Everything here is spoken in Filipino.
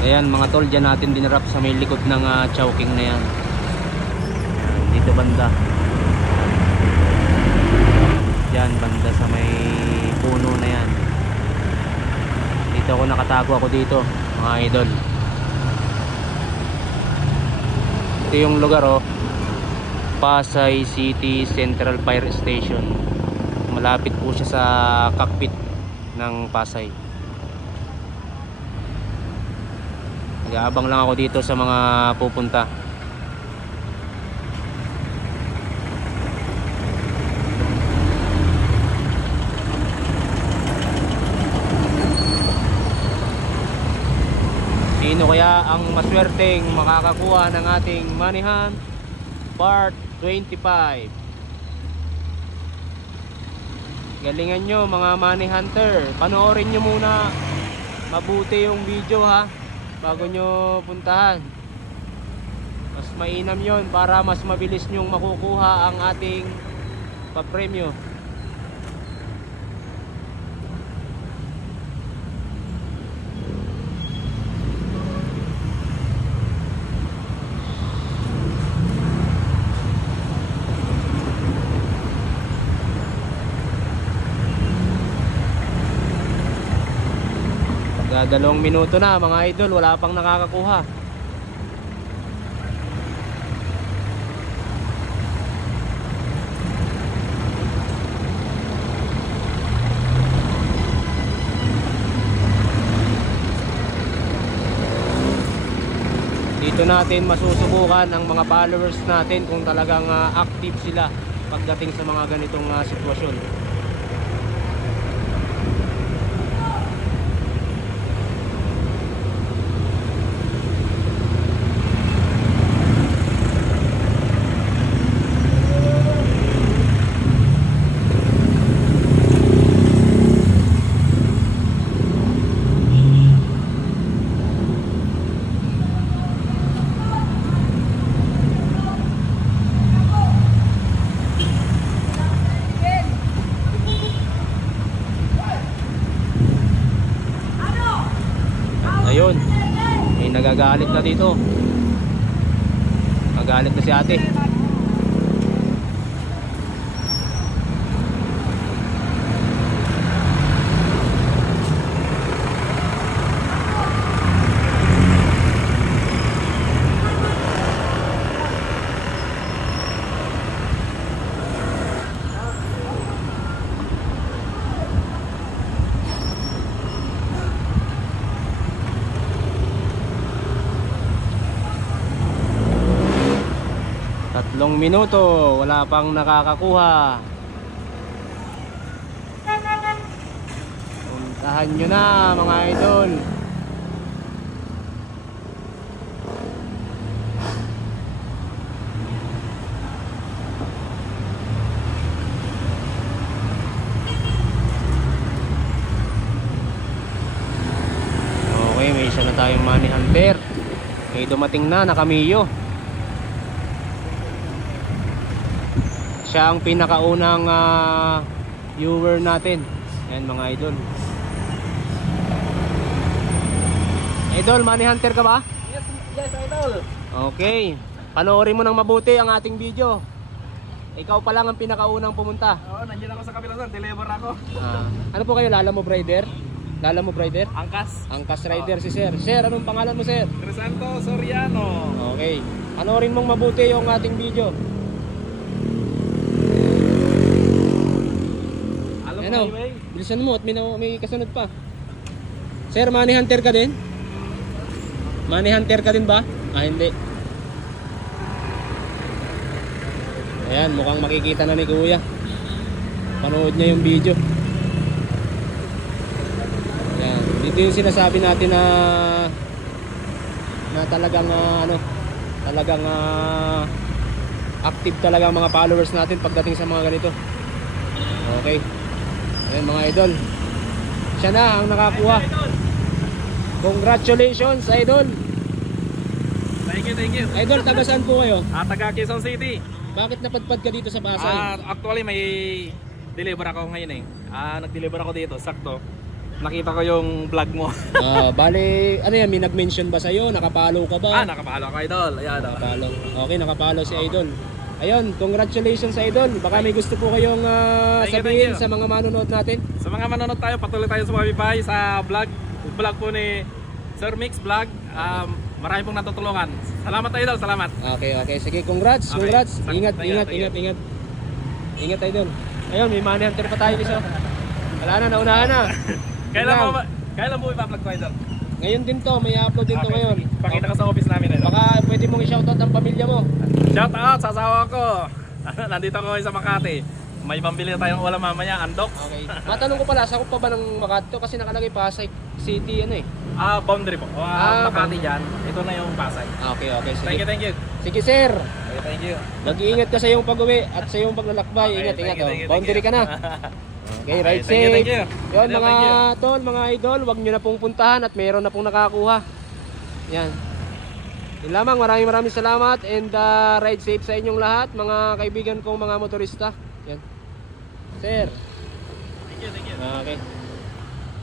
Ayan mga tol, dyan natin dinarap sa may likod ng Chowking na yan. Ayan, dito banda. Dyan banda sa may puno na yan. Dito ako nakatago ako dito mga idol. Ito yung lugar oh, Pasay City Central Fire Station. Malapit po siya sa cockpit ng Pasay. Nag-aabang lang ako dito sa mga pupunta. Sino kaya ang maswerteng makakakuha ng ating Money Hunt Part 25? Galingan nyo mga Money Hunter. Panoorin nyo muna mabuti yung video ha, bago nyo puntahan. Mas mainam yon para mas mabilis nyong makukuha ang ating papremyo. Dalawang minuto na mga idol, wala pang nakakakuha. Dito natin masusubukan ang mga followers natin kung talagang active sila pagdating sa mga ganitong sitwasyon. Ayun, may nagagalit na dito. Nagagalit na si ate. Tatlong minuto, wala pang nakakakuha. Puntahan nyo na mga idol. Okay, may isa na tayong Money Hunter. May dumating na, nakamiyo. Siya ang pinakaunang viewer natin. Ayan mga idol. Idol, Money Hunter ka ba? Yes idol. Okay, panoorin mo ng mabuti ang ating video. Ikaw pa lang ang pinakaunang pumunta. Oo, nandiyan ako sa kabila sir, deliver ako. Ano po kayo, Lala mo Rider? Lala mo Rider? Angkas. Angkas Rider si sir. Sir, anong pangalan mo sir? Crisanto Soriano. Okay, panoorin mong mabuti yung ating video. Ano? Bilisan mo at may kasunod pa. Sir, Money Hunter ka din? Money Hunter ka din ba? Hindi. Ayan, mukhang makikita na ni Kuya. Panood niya yung video. Ayan, dito yung sinasabi natin na talagang talagang active talaga ang mga followers natin pagdating sa mga ganito. Okay. Ayan mga idol, siya na ang nakakuha. Congratulations idol. Thank you. Idol, taga saan po kayo? Taga Quezon City. Bakit napadpad ka dito sa Pasay? Actually may deliver ako ngayon eh. Nag-deliver ako dito, sakto. nakita ko yung vlog mo. Bale, ano yan, may nag-mention ba sa'yo? Nakapalo ka ba? Nakapalo ako, idol. Ayan, oh. Nakapalo. Okay, nakapalo si Idol. Ayun, congratulations Idol. Baka may gusto po kayong Thank you, sabihin thank you. sa mga manonood natin. Sa mga manonood tayo, patuloy tayo sumabay sa vlog po ni Sir Mix Vlog. Marami pong natutulungan. Salamat, idol. Salamat. Okay. Sige, congrats. Okay. Ingat, Thank you. ingat. Ingat Idol. Ayun, may money hunter pa tayo dito. Wala na, naunahan na. Kailan mo ipa-vlog ko, idol? Ngayon din to, may upload din to ngayon. Pakita ka sa office namin, idol. Baka pwede mong i-shoutout ang pamilya mo. Shout out sa asawa ko. Nandito ako sa Makati. May pambili na tayong ulam mamaya, andok. Okay. Matanong ko pala, sakop pa ba ng Makati to? Kasi nakalagay Pasay City ano eh. Boundary po. Makati dyan. Ito na yung Pasay. Okay. Sige. Thank you. Sige sir. Okay, thank you. Mag-iingat ka sa iyong pag-uwi at sa iyong paglalakbay. Okay, Ingat. thank you. Boundary ka na. Okay, ride Thank you, safe. thank you. Yun Idol, mga thank you. tol, mga idol, wag nyo na pong puntahan at mayroon na pong nakakuha. Yan. Yun lamang, maraming salamat and ride safe sa inyong lahat, mga kaibigan kong mga motorista. Yan. Sir. Thank you. Okay.